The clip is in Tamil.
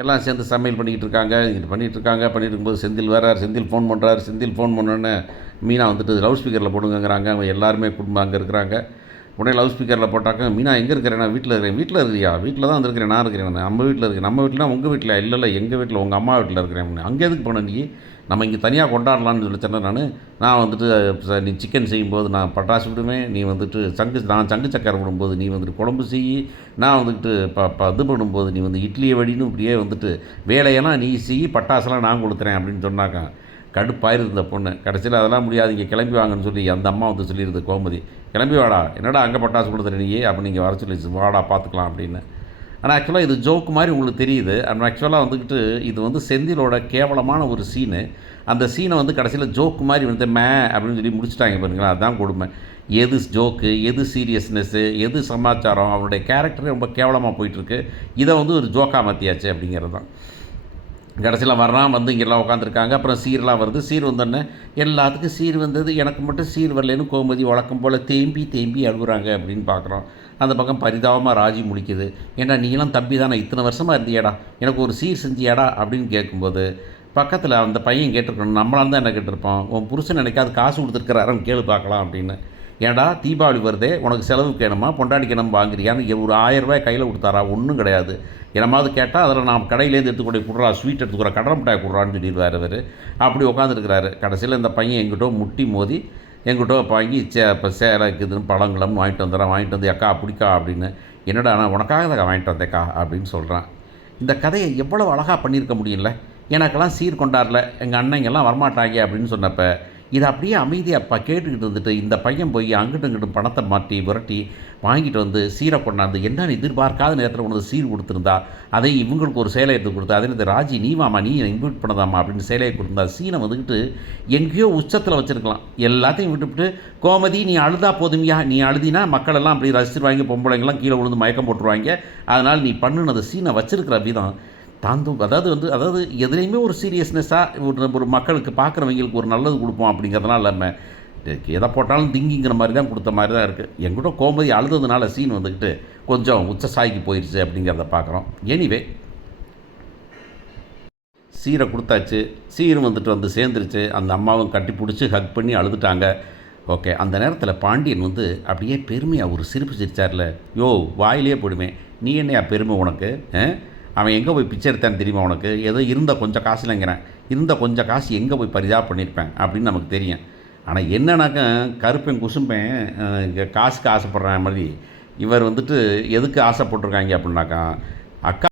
எல்லாம் சேர்ந்து சமையல் பண்ணிக்கிட்டு இருக்காங்க. இது பண்ணிகிட்டு இருக்கும்போது செந்தில் வரார். செந்தில் ஃபோன் பண்ணுறாரு. செந்தில் ஃபோன் பண்ணோன்னே மீனா வந்துட்டு லவுட் ஸ்பீக்கரில் போடுங்கங்கிறாங்க. அவங்க எல்லாருமே குடும்பம் அங்கே இருக்கிறாங்க. உடனே லவுட் ஸ்பீக்கரில் போட்டாக்க, மீனா எங்கே இருக்கிறேன்? நான் வீட்டில் இருக்கிறேன். வீட்டில் இருக்கிறியா? வீட்டில் தான் வந்துருக்கிறேன். நான் இருக்கிறேன். நம்ம வீட்டில் இருக்கேன். நம்ம வீட்டில்னா உங்கள் வீட்டில்? இல்லை எங்கள் வீட்டில், உங்கள் அம்மா வீட்டில் இருக்கிறேன். அங்கே எதுக்கு போன நீ? நம்ம இங்கே தனியாக கொண்டாடலான்னு சொல்லி சொன்னேன். நான் வந்துட்டு நீ சிக்கன் செய்யும்போது நான் பட்டாசு விடுவேன். நீ வந்துட்டு நான் சங்கு சக்கரை விடும்போது நீ வந்துட்டு குழம்பு செய். நான் வந்துட்டு இது பண்ணும்போது நீ வந்து இட்லியை வடின்னு இப்படியே வந்துட்டு வேலையெல்லாம் நீ செய், பட்டாசெல்லாம் நான் கொடுத்துறேன் அப்படின்னு சொன்னாக்கா. கடுப்பாயிருது இந்த பொண்ணு. கடைசியில் அதெல்லாம் முடியாது, இங்கே கிளம்பி வாங்கன்னு சொல்லி அந்த அம்மா வந்து சொல்லிடுது கோமதி. கிளம்பி வாடா, என்னடா அங்கே பட்டாசு கொடுத்துற நீ அப்படின்னு நீங்கள் வர சொல்லி வாடா பார்த்துக்கலாம் அப்படின்னு. ஆனால் ஆக்சுவலாக இது ஜோக்கு மாதிரி உங்களுக்கு தெரியுது. ஆனால் ஆக்சுவலாக வந்துக்கிட்டு இது வந்து செந்திலோட கேவலமான ஒரு சீனு. அந்த சீனை வந்து கடைசியில் ஜோக்கு மாதிரி வந்து அப்படின்னு சொல்லி முடிச்சுட்டாங்க பாருங்களா. அதுதான் கொடுமை. எது ஜோக்கு, எது சீரியஸ்னஸ்ஸு, எது சமாச்சாரம், அவனுடைய கேரக்டரே ரொம்ப கேவலமாக போயிட்டுருக்கு. இதை வந்து ஒரு ஜோக்காக மாற்றியாச்சு அப்படிங்கிறது தான். கடைசியில் வர்றான், வந்து இங்கெல்லாம் உட்காந்துருக்காங்க. அப்புறம் சீரெலாம் வருது. சீர் வந்தோடனே எல்லாத்துக்கும் சீர் வந்தது, எனக்கு மட்டும் சீர் வரலன்னு கோமதி வழக்கம் போல் தேம்பி அழுகுறாங்க அப்படின்னு பார்க்குறோம். அந்த பக்கம் பரிதாபமாக ராஜி முடிக்குது. ஏன்னா நீலாம் தம்பி தானே, இத்தனை வருஷமாக இருந்தியாடா, எனக்கு ஒரு சீர் செஞ்சியாடா அப்படின்னு கேட்கும்போது பக்கத்தில் அந்த பையன் கேட்டிருக்கணும், நம்மளால் தான் என்ன கேட்டிருப்போம், உன் புருஷன் எனக்காவது காசு கொடுத்துருக்கிறாருன்னு கேளு பார்க்கலாம் அப்படின்னு. ஏன்டா தீபாவளி வருதே, உனக்கு செலவுக்கு வேணுமா, பொண்டாடிக்கு நம்ம வாங்குறியான்னு ஒரு 1000 ரூபாய் கையில் கொடுத்தாரா? ஒன்றும் கிடையாது. என்னமாவது கேட்டால் அதில் நான் கடையிலேருந்து எடுத்துக்கூடிய கொடுறா, ஸ்வீட் எடுத்துக்கூட, கடலை மிட்டாய் கொடுறான்னு சொல்லிடுவார் அவர். அப்படி உட்காந்துருக்கிறாரு. கடைசியில் இந்த பையன் எங்கிட்டோ முட்டி மோதி எங்கிட்டோ வாங்கி இப்போ சேலை இருக்குதுன்னு பழங்களும் வாங்கிட்டு வந்து அக்கா பிடிக்கா அப்படின்னு. என்னடா நான் உனக்காக தான் வாங்கிட்டு வந்தேக்கா அப்படின்னு சொல்கிறான். இந்த கதையை எவ்வளோ அழகாக பண்ணியிருக்க முடியல. எனக்கெல்லாம் சீர் கொண்டாடல, எங்கள் அண்ணங்கெல்லாம் வரமாட்டாங்க அப்படின்னு சொன்னப்போ இதை அப்படியே அமைதியாக கேட்டுக்கிட்டு இருந்துட்டு இந்த பையன் போய் அங்கிட்டு இங்கிட்டு பணத்தை மாட்டி விரட்டி வாங்கிட்டு வந்து சீரை கொண்டாந்து என்னன்னு எதிர்பார்க்காத நேரத்தில் கொண்டு வந்து சீர் கொடுத்துருந்தா, அதை இவங்களுக்கு ஒரு சேலை எடுத்து கொடுத்தா, அதே நேரத்தில் ராஜி நீ வாமா, நீ இன்வைட் பண்ணதாமா அப்படின்னு சேலையை கொடுத்தா, சீனை வந்துக்கிட்டு எங்கேயோ உச்சத்தில் வச்சுருக்கலாம். எல்லாத்தையும் விட்டுவிட்டு கோமதி நீ அழுதா போதுமையா, நீ அழுதினா மக்கள் எல்லாம் அப்படி ரசிச்சிருவாங்க, பொம்பளைங்கள்லாம் கீழே விழுந்து மயக்கம் போட்டுருவாங்க, அதனால் நீ பண்ணுனது சீனை வச்சுருக்கிற விதம் அதாவது எதுலேயுமே ஒரு சீரியஸ்னஸ்ஸாக ஒரு மக்களுக்கு பார்க்குறவங்களுக்கு ஒரு நல்லது கொடுப்போம் அப்படிங்கிறதுனால இல்லாமல் எதை போட்டாலும் திங்கிங்கிற மாதிரி தான் கொடுத்த மாதிரி தான் இருக்குது. என்கிட்ட கோமதி அழுததுனால சீன் வந்துக்கிட்டு கொஞ்சம் உச்சசாய்க்கு போயிடுச்சு அப்படிங்கிறத பார்க்குறோம். எனிவே சீரை கொடுத்தாச்சு. சீரும் வந்து சேர்ந்துருச்சு. அந்த அம்மாவும் கட்டி பிடிச்சி ஹக் பண்ணி அழுதுட்டாங்க. ஓகே, அந்த நேரத்தில் பாண்டியன் வந்து அப்படியே பெருமையாக ஒரு சிரிப்பு சிரிச்சார்ல, யோ வாயிலே போடுவேன், நீ என்னையா பெருமை உனக்கு? அவன் எங்கே போய் பிச்சை எடுத்தான்னு தெரியுமா உனக்கு? ஏதோ இருந்த கொஞ்சம் காசுலங்கிறேன், இருந்த கொஞ்சம் காசு எங்கே போய் பரிதாபம் பண்ணியிருப்பேன் அப்படின்னு நமக்கு தெரியும். ஆனால் என்னன்னாக்க கருப்பேன் குசும்பேன் காசுக்கு ஆசைப்படுற மாதிரி இவர் வந்துட்டு எதுக்கு ஆசைப்பட்டிருக்காங்க அப்படின்னாக்கா, அக்கா